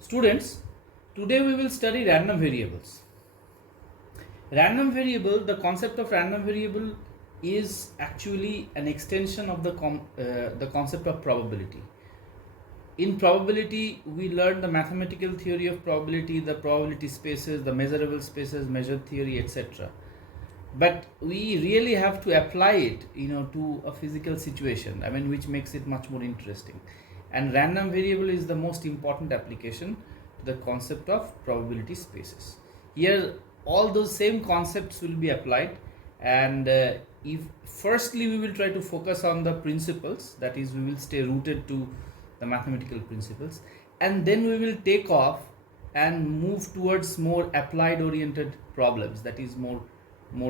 Students, today we will study random variables. Random variable, the concept of random variable is actually an extension of the concept of probability. In probability, we learn the mathematical theory of probability, the probability spaces, the measurable spaces, measure theory, etc. But we really have to apply it, to a physical situation. Which makes it much more interesting. And random variable is the most important application to the concept of probability spaces. Here, all those same concepts will be applied, and if firstly we will try to focus on the principles, that is, we will stay rooted to the mathematical principles, and then we will take off and move towards more applied oriented problems, that is more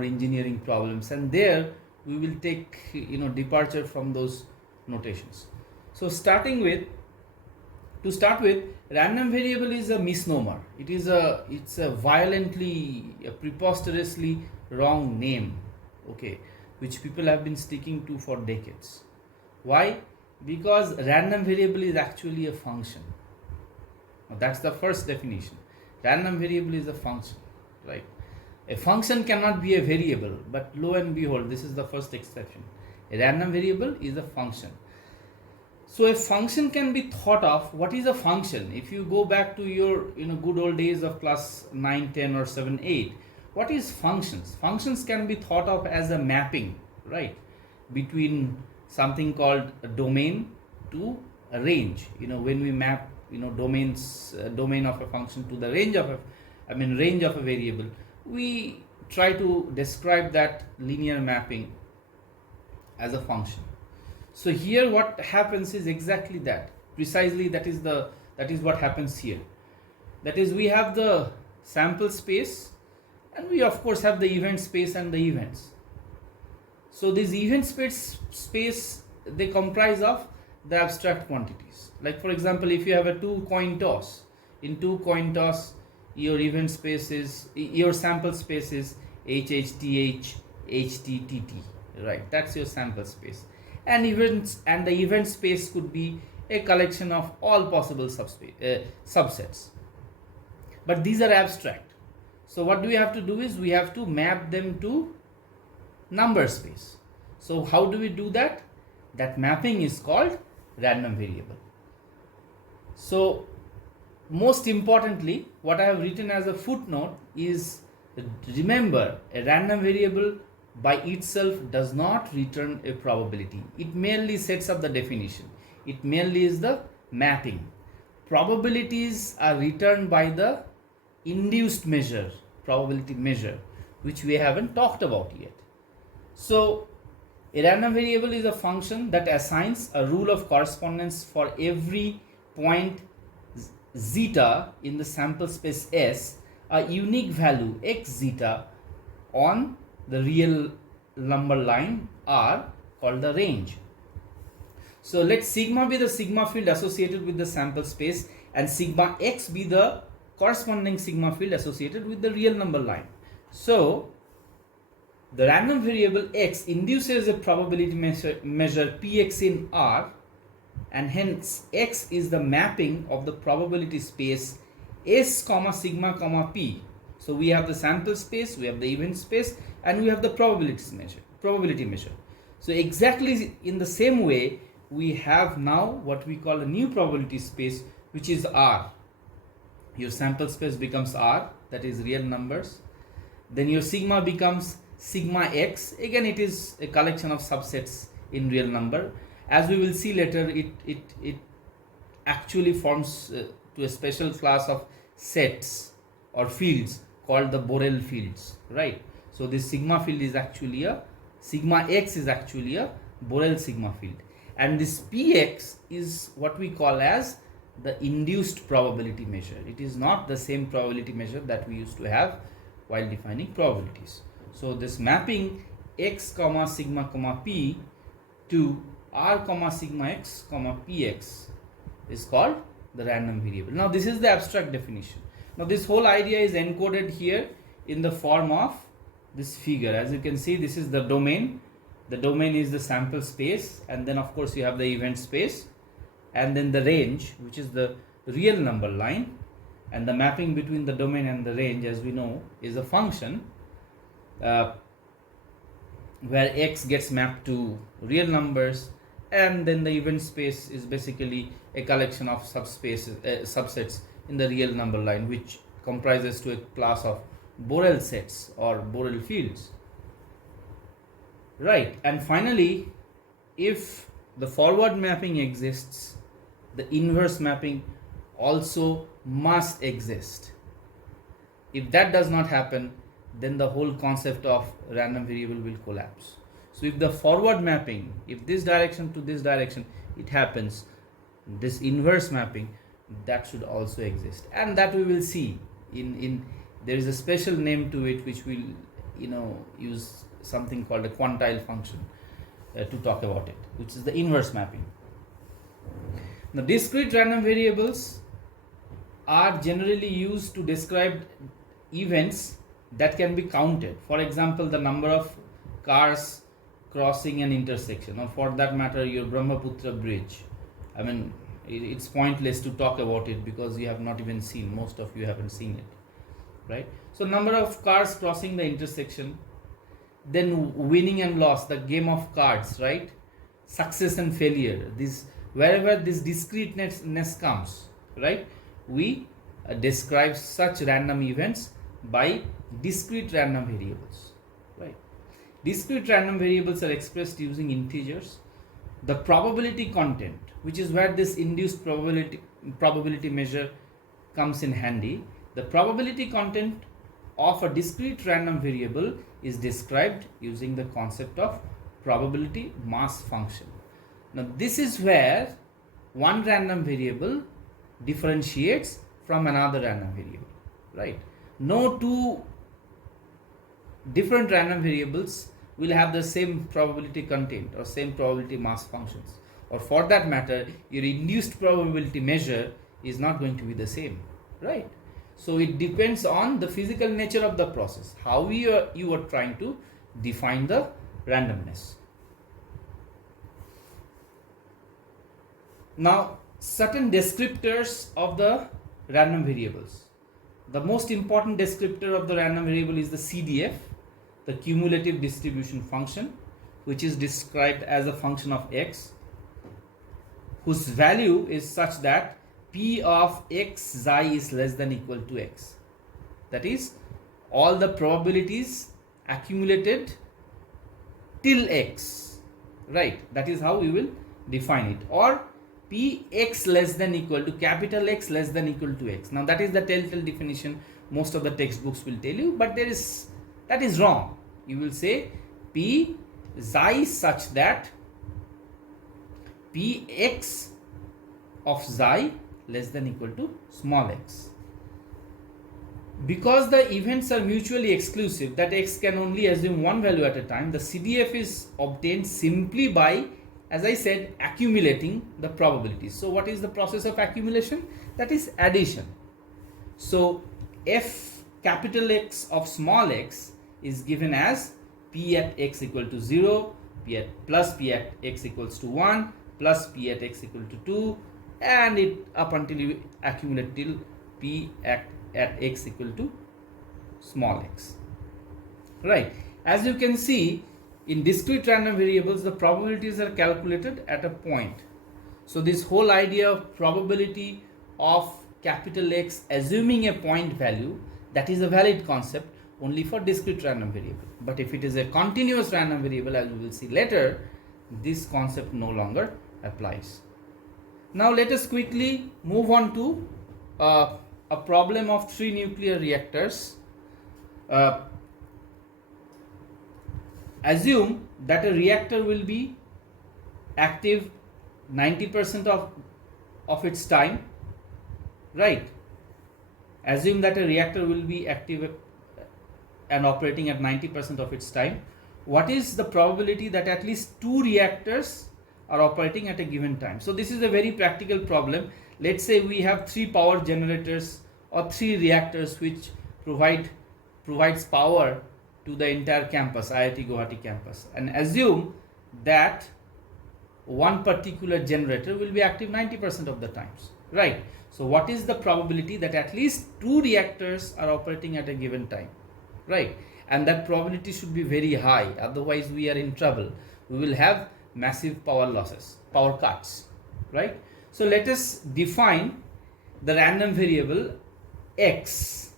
engineering problems, and there we will take departure from those notations. So to start with, random variable is a misnomer. It's a violently, preposterously wrong name, which people have been sticking to for decades. Why? Because random variable is actually a function. Now, that's the first definition. Random variable is a function, right? A function cannot be a variable, but lo and behold, this is the first exception. A random variable is a function. So a function can be thought of. What is a function? If you go back to your good old days of class 9, 10 or 7, 8, what is functions? Functions can be thought of as a mapping, right, between something called a domain to a range. When we map domain of a function to the range of a variable, we try to describe that linear mapping as a function. So here what happens is exactly that. Precisely that is what happens here. That is, we have the sample space, and we of course have the event space and the events. So this event space they comprise of the abstract quantities. Like, for example, if you have a 2 coin toss, in 2 coin toss, your event space is, your sample space is HHTH, HTTT, right? That's your sample space. And the event space could be a collection of all possible subsets. But these are abstract. So what do we have to do is we have to map them to number space. So how do we do that? That mapping is called random variable. So most importantly, what I have written as a footnote is, remember, a random variable by itself does not return a probability. It merely sets up the definition. It merely is the mapping. Probabilities are returned by the induced measure, probability measure, which we haven't talked about yet. So a random variable is a function that assigns a rule of correspondence for every point zeta in the sample space S, a unique value x zeta on the real number line R, called the range. So let sigma be the sigma field associated with the sample space, and sigma x be the corresponding sigma field associated with the real number line. So the random variable x induces a probability measure px in R, and hence x is the mapping of the probability space S, sigma, p. So we have the sample space, we have the event space, and we have the probability measure. So exactly in the same way, we have now what we call a new probability space, which is R. Your sample space becomes R, that is real numbers. Then your sigma becomes sigma x. Again, it is a collection of subsets in real number. As we will see later, it actually forms to a special class of sets or fields called the Borel fields, right? So this sigma field is actually sigma x is actually a Borel sigma field, and this px is what we call as the induced probability measure. It is not the same probability measure that we used to have while defining probabilities. So this mapping x, sigma, p to R, sigma x, px is called the random variable. Now this is the abstract definition. Now this whole idea is encoded here in the form of this figure. As you can see, this is the domain. The domain is the sample space, and then of course you have the event space, and then the range, which is the real number line, and the mapping between the domain and the range, as we know, is a function uh, where x gets mapped to real numbers, and then the event space is basically a collection of subsets in the real number line, which comprises to a class of Borel sets or Borel fields. Right, and finally, if the forward mapping exists, the inverse mapping also must exist. If that does not happen, then the whole concept of random variable will collapse. So if the forward mapping, if this direction to this direction, it happens, this inverse mapping, that should also exist, and that we will see in there is a special name to it, which will use something called a quantile function to talk about it, which is the inverse mapping. Now, discrete random variables are generally used to describe events that can be counted. For example, the number of cars crossing an intersection, or for that matter, your Brahmaputra bridge. I mean, it's pointless to talk about it because you have not even seen, most of you haven't seen it, right? So, number of cars crossing the intersection, then winning and loss, the game of cards, right? Success and failure, this wherever this discreteness comes, right? We describe such random events by discrete random variables, right? Discrete random variables are expressed using integers. The probability content, which is where this induced probability measure comes in handy, the probability content of a discrete random variable is described using the concept of probability mass function. Now, this is where one random variable differentiates from another random variable, right? No two different random variables will have the same probability content or same probability mass functions, or for that matter, your induced probability measure is not going to be the same, right? So it depends on the physical nature of the process, how you are trying to define the randomness. Now, certain descriptors of the random variables. The most important descriptor of the random variable is the CDF, the cumulative distribution function, which is described as a function of x, whose value is such that P of x xi is less than equal to x. That is, all the probabilities accumulated till x, right? That is how we will define it. Or P x less than equal to capital X less than equal to x. Now that is the telltale definition most of the textbooks will tell you, but that is wrong. You will say P xi such that P x of xi less than equal to small x. Because the events are mutually exclusive, that x can only assume one value at a time, the CDF is obtained simply by, as I said, accumulating the probabilities. So what is the process of accumulation? That is addition. So f capital X of small x is given as P at x equal to 0, P at x equals to 1, plus P at x equal to 2, and it up until you accumulate till P at x equal to small x, right? As you can see, in discrete random variables, the probabilities are calculated at a point. So this whole idea of probability of capital X assuming a point value, that is a valid concept only for discrete random variable. But if it is a continuous random variable, as we will see later, this concept no longer applies. Now let us quickly move on to a problem of 3 nuclear reactors. Assume that a reactor will be active 90% of its time, right? Assume that a reactor will be active and operating at 90% of its time. What is the probability that at least 2 reactors are operating at a given time? So this is a very practical problem. Let's say we have 3 power generators or 3 reactors which provides power to the entire campus, IIT Guwahati campus, and assume that one particular generator will be active 90% of the times. right? So what is the probability that at least 2 reactors are operating at a given time, right? And that probability should be very high, otherwise we are in trouble. We will have massive power losses, power cuts, right? So let us define the random variable x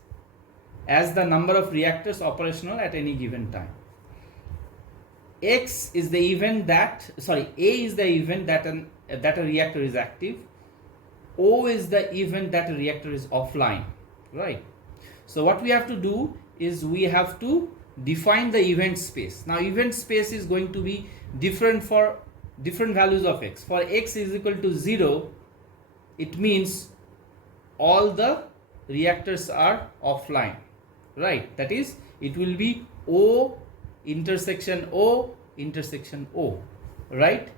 as the number of reactors operational at any given time. X is the event that, sorry, A is the event that a reactor is active. O is the event that a reactor is offline, right? So what we have to do is we have to define the event space. Now event space is going to be different for different values of x. For x is equal to 0, it means all the reactors are offline, right? That is, it will be O intersection O intersection O, right?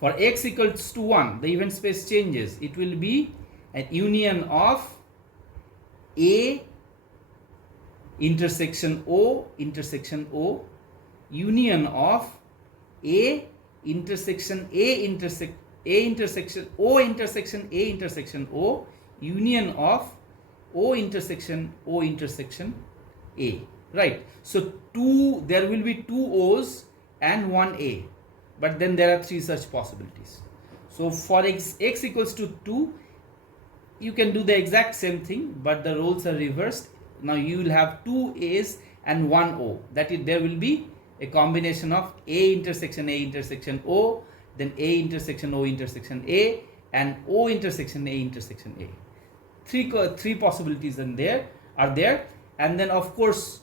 For x equals to 1, the event space changes. It will be a union of A intersection O intersection O, union of A intersection A intersection O intersection A intersection O, union of O intersection A, right? So there will be 2 O's and 1 A, but then there are 3 such possibilities. So for x equals to 2, you can do the exact same thing, but the roles are reversed. Now you will have 2 A's and 1 O. That is, there will be a combination of A intersection O, then A intersection O intersection A, and O intersection A intersection A. Three possibilities are there, and then of course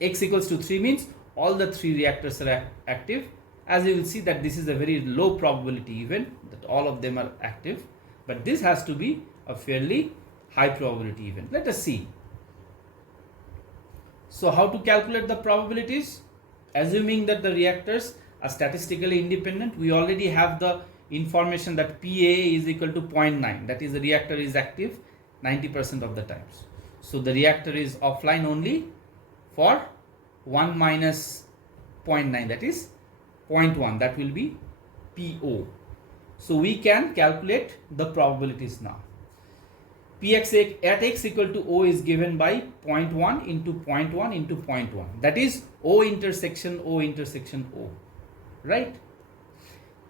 x equals to 3 means all the 3 reactors are active. As you will see that this is a very low probability event that all of them are active, but this has to be a fairly high probability event. Let us see. So how to calculate the probabilities? Assuming that the reactors are statistically independent, we already have the information that PA is equal to 0.9, that is, the reactor is active 90% of the times. So the reactor is offline only for 1 minus 0.9, that is 0.1, that will be PO. So we can calculate the probabilities now. Px at x equal to O is given by 0.1 into 0.1 into 0.1, that is O intersection O, right?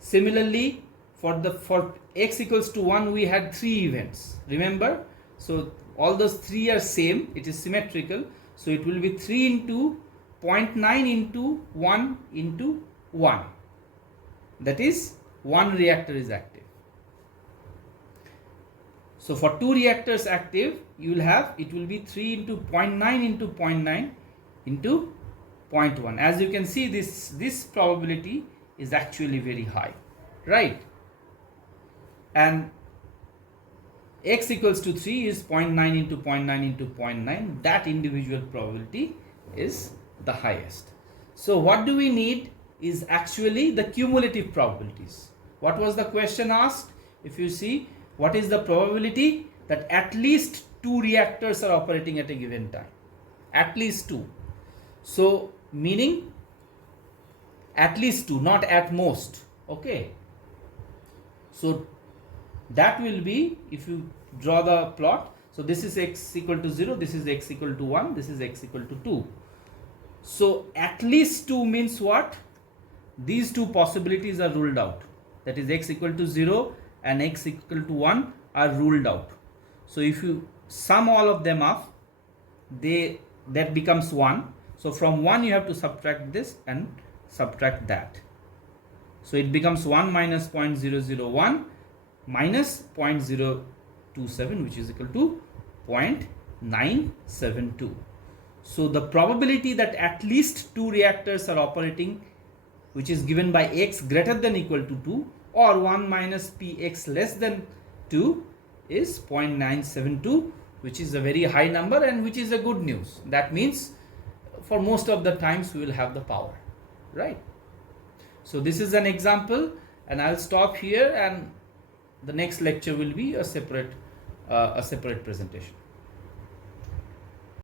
Similarly, for x equals to 1, we had 3 events, remember? So all those 3 are same, it is symmetrical. So it will be 3 into 0.9 into 1 into 1, that is 1 reactor is active. So for 2 reactors active, you will have, it will be 3 into 0.9 into 0.9 into 0.1. As you can see, this probability is actually very high, right? And x equals to 3 is 0.9 into 0.9 into 0.9. That individual probability is the highest. So what do we need is actually the cumulative probabilities. What was the question asked? If you see, what is the probability that at least 2 reactors are operating at a given time? At least 2. So meaning at least 2, not at most. Okay. So that will be, if you draw the plot, so this is x equal to 0, this is x equal to 1, this is x equal to 2. So at least 2 means what? These 2 possibilities are ruled out. That is, x equal to 0 and x equal to 1 are ruled out. So if you sum all of them up, that becomes 1. So from 1 you have to subtract this and subtract that. So it becomes 1 minus 0.001 minus 0.027, which is equal to 0.972. So the probability that at least 2 reactors are operating, which is given by x greater than equal to 2 or 1 minus px less than 2, is 0.972, which is a very high number and which is a good news. That means for most of the times we will have the power, right? So this is an example, and I'll stop here, and the next lecture will be a separate presentation.